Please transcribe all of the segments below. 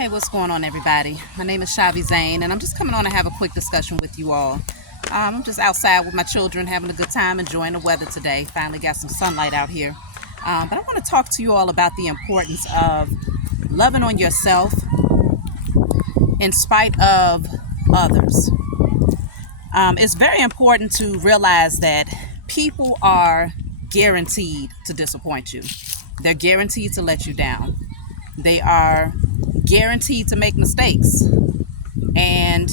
Hey, what's going on, everybody? My name is Shavi Zane, and I'm just coming on to have a quick discussion with you all. I'm just outside with my children, having a good time, enjoying the weather today. Finally got some sunlight out here. But I want to talk to you all about the importance of loving on yourself in spite of others. It's very important to realize that people are guaranteed to disappoint you. They're guaranteed to let you down. They are guaranteed to make mistakes. And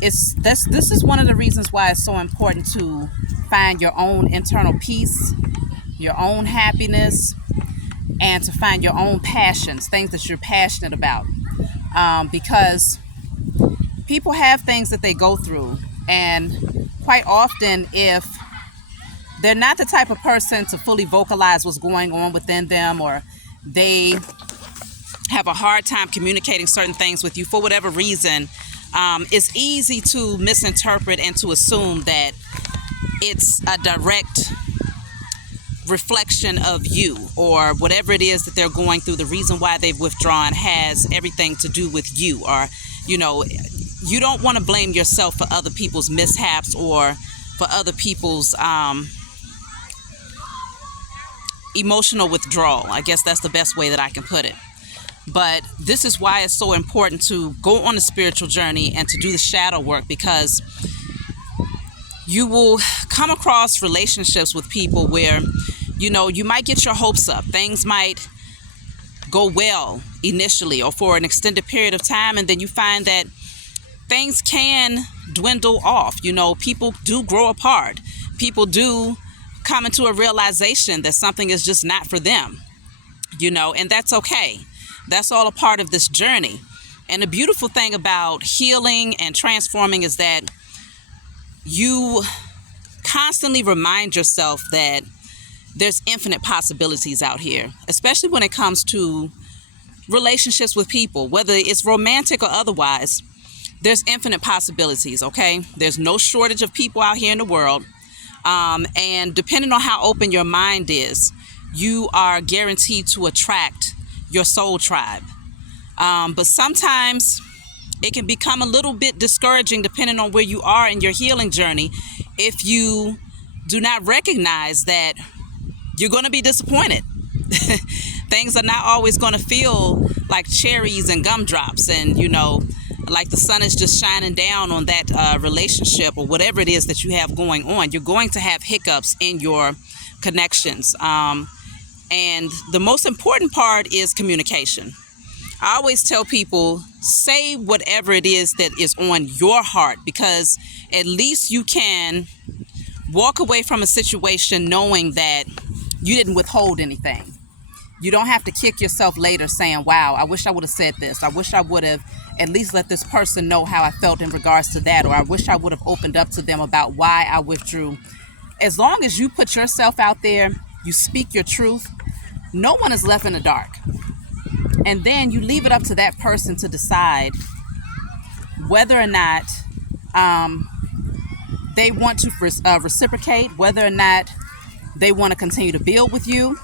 this is one of the reasons why it's so important to find your own internal peace, your own happiness, and to find your own passions, things that you're passionate about. Because people have things that they go through, and quite often, if they're not the type of person to fully vocalize what's going on within them, or they have a hard time communicating certain things with you for whatever reason, it's easy to misinterpret and to assume that it's a direct reflection of you, or whatever it is that they're going through. The reason why they've withdrawn has everything to do with you, or you don't want to blame yourself for other people's mishaps or for other people's emotional withdrawal. I guess that's the best way that I can put it. But this is why it's so important to go on a spiritual journey and to do the shadow work, because you will come across relationships with people where, you might get your hopes up. Things might go well initially or for an extended period of time, and then you find that things can dwindle off. People do grow apart. People do come into a realization that something is just not for them, and that's okay. That's all a part of this journey. And the beautiful thing about healing and transforming is that you constantly remind yourself that there's infinite possibilities out here, especially when it comes to relationships with people, whether it's romantic or otherwise. There's infinite possibilities, okay? There's no shortage of people out here in the world. And depending on how open your mind is, you are guaranteed to attract your soul tribe. But sometimes it can become a little bit discouraging depending on where you are in your healing journey if you do not recognize that you're going to be disappointed. Things are not always going to feel like cherries and gumdrops and, like the sun is just shining down on that relationship or whatever it is that you have going on. You're going to have hiccups in your connections. And the most important part is communication. I always tell people, say whatever it is that is on your heart, because at least you can walk away from a situation knowing that you didn't withhold anything. You don't have to kick yourself later saying, wow, I wish I would have said this. I wish I would have at least let this person know how I felt in regards to that. Or I wish I would have opened up to them about why I withdrew. As long as you put yourself out there, you speak your truth, no one is left in the dark. And then you leave it up to that person to decide whether or not they want to reciprocate, whether or not they want to continue to build with you.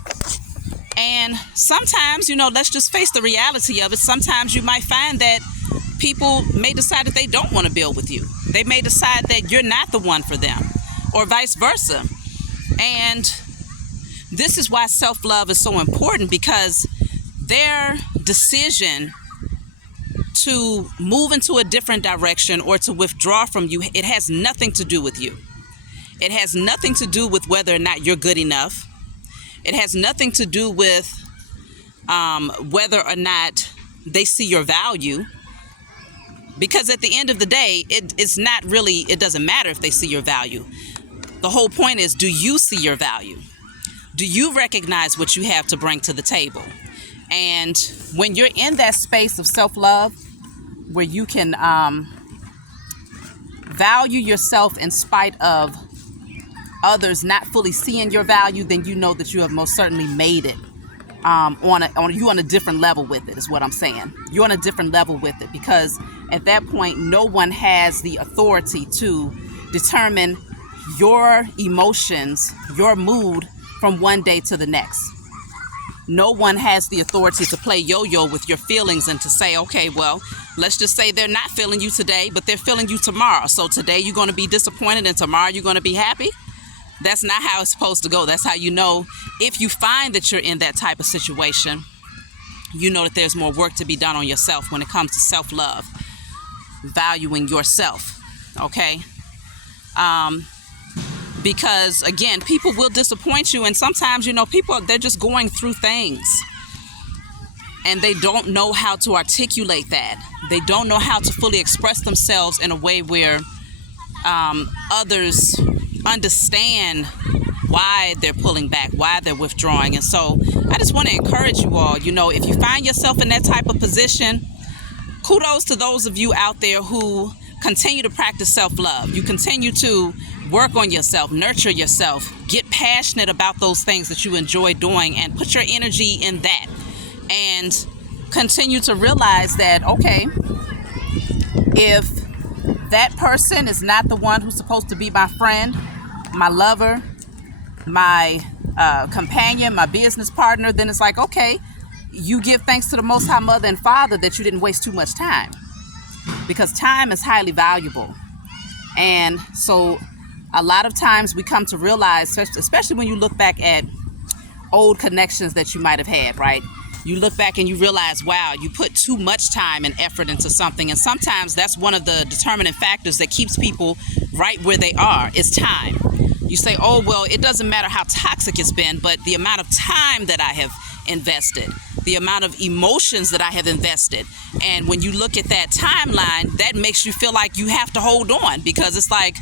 And sometimes, let's just face the reality of it. Sometimes you might find that people may decide that they don't want to build with you. They may decide that you're not the one for them, or vice versa. And this is why self-love is so important, because their decision to move into a different direction or to withdraw from you, it has nothing to do with you. It has nothing to do with whether or not you're good enough. It has nothing to do with whether or not they see your value. Because at the end of the day, it doesn't matter if they see your value. The whole point is, do you see your value? Do you recognize what you have to bring to the table? And when you're in that space of self-love, where you can value yourself in spite of others not fully seeing your value, then you know that you have most certainly made it on a different level with it, is what I'm saying. You're on a different level with it, because at that point, no one has the authority to determine your emotions, your mood from one day to the next. No one has the authority to play yo-yo with your feelings and to say, okay, well, let's just say they're not feeling you today, but they're feeling you tomorrow. So today you're going to be disappointed and tomorrow you're going to be happy. That's not how it's supposed to go. That's how you know, if you find that you're in that type of situation, you know that there's more work to be done on yourself when it comes to self-love, valuing yourself, okay? Because again, people will disappoint you, and sometimes, you know, people, they're just going through things and they don't know how to articulate that. They don't know how to fully express themselves in a way where others understand why they're pulling back, why they're withdrawing. And so I just want to encourage you all, you know, if you find yourself in that type of position, kudos to those of you out there who continue to practice self-love. You continue to work on yourself, nurture yourself, get passionate about those things that you enjoy doing and put your energy in that. And continue to realize that, okay, if that person is not the one who's supposed to be my friend, my lover, my companion, my business partner, then it's like, okay, you give thanks to the Most High Mother and Father that you didn't waste too much time, because time is highly valuable. And so a lot of times we come to realize, especially when you look back at old connections that you might have had, right? You look back and you realize, wow, you put too much time and effort into something. And sometimes that's one of the determining factors that keeps people right where they are, is time. You say, oh, well, it doesn't matter how toxic it's been, but the amount of time that I have invested, the amount of emotions that I have invested. And when you look at that timeline, that makes you feel like you have to hold on, because it's like,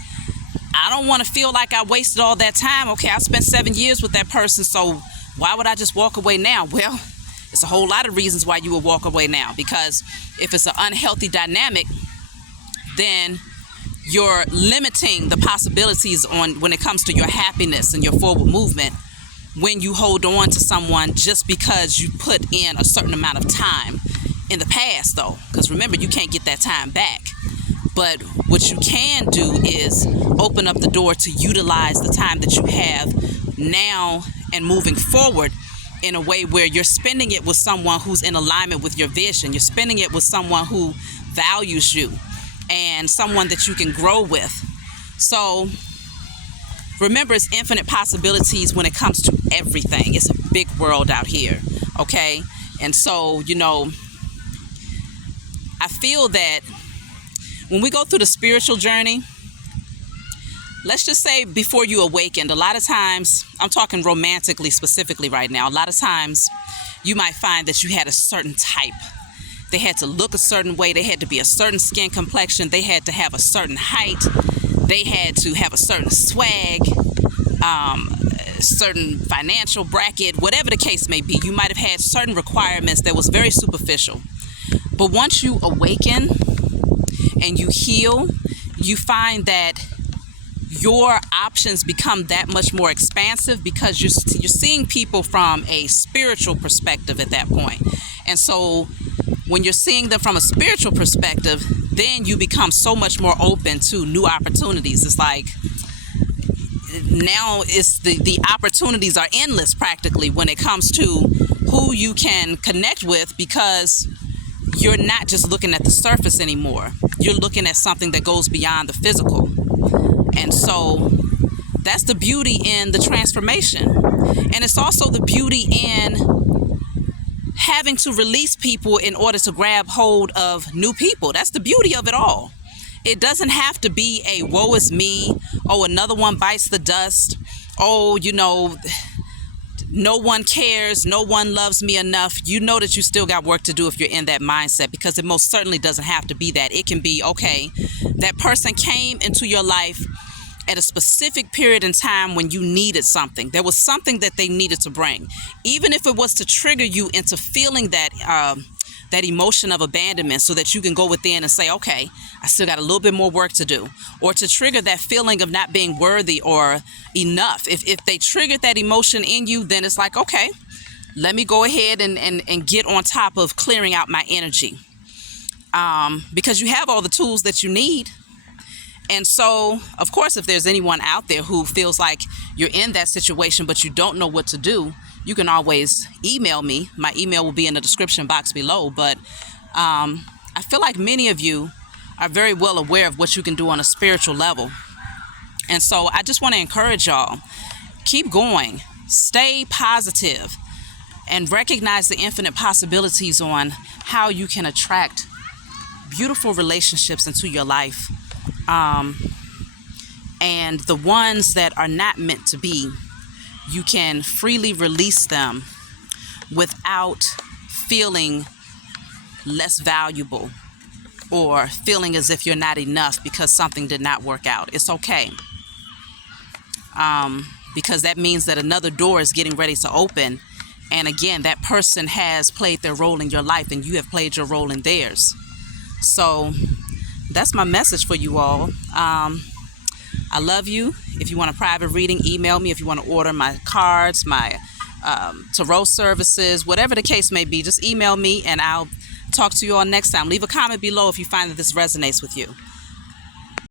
I don't want to feel like I wasted all that time. Okay, I spent 7 years with that person, so why would I just walk away now? Well, it's a whole lot of reasons why you would walk away now, because if it's an unhealthy dynamic, then you're limiting the possibilities on when it comes to your happiness and your forward movement when you hold on to someone just because you put in a certain amount of time in the past, though, because remember, you can't get that time back. But what you can do is open up the door to utilize the time that you have now and moving forward in a way where you're spending it with someone who's in alignment with your vision. You're spending it with someone who values you and someone that you can grow with. So remember, it's infinite possibilities when it comes to everything. It's a big world out here, okay? And so, you know, I feel that when we go through the spiritual journey, let's just say before you awakened, a lot of times, I'm talking romantically specifically right now, a lot of times you might find that you had a certain type. They had to look a certain way. They had to be a certain skin complexion. They had to have a certain height. They had to have a certain swag, certain financial bracket, whatever the case may be. You might have had certain requirements that was very superficial. But once you awaken and you heal, you find that your options become that much more expansive, because you're seeing people from a spiritual perspective at that point. And so when you're seeing them from a spiritual perspective, then you become so much more open to new opportunities. It's like now it's the opportunities are endless practically when it comes to who you can connect with, because you're not just looking at the surface anymore. You're looking at something that goes beyond the physical. And so that's the beauty in the transformation. And it's also the beauty in having to release people in order to grab hold of new people. That's the beauty of it all. It doesn't have to be a woe is me, oh, another one bites the dust, oh, you know, no one cares, no one loves me enough. You know that you still got work to do if you're in that mindset, because it most certainly doesn't have to be that. It can be, okay, that person came into your life at a specific period in time when you needed something. There was something that they needed to bring. Even if it was to trigger you into feeling that that emotion of abandonment, so that you can go within and say, okay, I still got a little bit more work to do. Or to trigger that feeling of not being worthy or enough. If they triggered that emotion in you, then it's like, okay, let me go ahead and get on top of clearing out my energy. Because you have all the tools that you need. And so, of course, if there's anyone out there who feels like you're in that situation, but you don't know what to do, you can always email me. My email will be in the description box below. But I feel like many of you are very well aware of what you can do on a spiritual level. And so I just want to encourage y'all, keep going, stay positive, and recognize the infinite possibilities on how you can attract beautiful relationships into your life. And the ones that are not meant to be, you can freely release them without feeling less valuable or feeling as if you're not enough because something did not work out. It's okay. Because that means that another door is getting ready to open. And again, that person has played their role in your life and you have played your role in theirs. So that's my message for you all. I love you. If you want a private reading, email me. If you want to order my cards, my tarot services, whatever the case may be, just email me and I'll talk to you all next time. Leave a comment below if you find that this resonates with you.